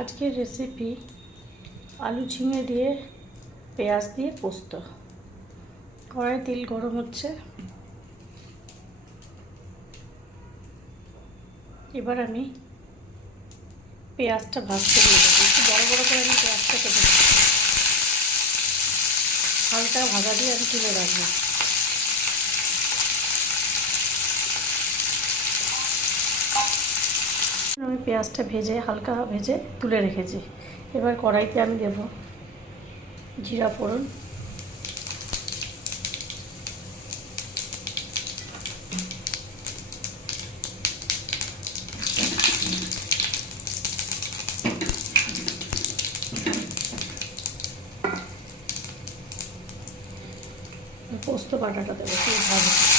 আজকের রেসিপি আলু ঝিঙে দিয়ে পেঁয়াজ দিয়ে পোস্ত। কড়াই তেল গরম হচ্ছে, এবার আমি পেঁয়াজটা ভাজতে দিয়ে দেবো। একটু বড় বড় করে আমি পেঁয়াজটা কেটে দেবো। হালকা ভাজা দিয়ে আমি তুলে রাখবো। আমি পেঁয়াজটা হালকা ভেজে তুলে রেখেছি। এবার কড়াইতে আমি দেব জিরা ফোড়ন, পোস্ত বাটাটা দেবো, খুব ভালো।